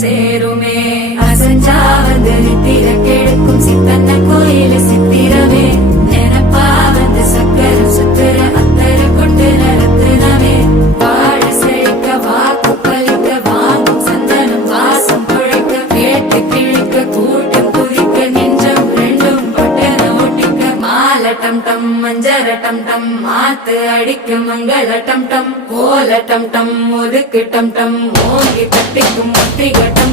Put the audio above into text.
சேருமே அசஞ்சா வந்து நித்திர கெடுக்கும் சித்தன்ன கோயில சித்திரமே நினப்பா வந்து சக்கர சுத்துற அத்தர கொண்டு நடத்துனவே வாழ செழிக்க வாக்கு பலிக்க வாங்கும் சந்தனம் வாசம் குழைக்க கேட்டு கிழிக்க கூட்டம் குதிக்க நெஞ்சம் ரெண்டும் பொட்டன ஒட்டிக்க மால டம் டம் மஞ்சர டம் டம் மாத்து அடிக்க மங்கள டம் டம் கோல டம் டம் ஒதுக்கு டம் டம் ஓங்கி கட்டிக்கும் ஒத்திக டம்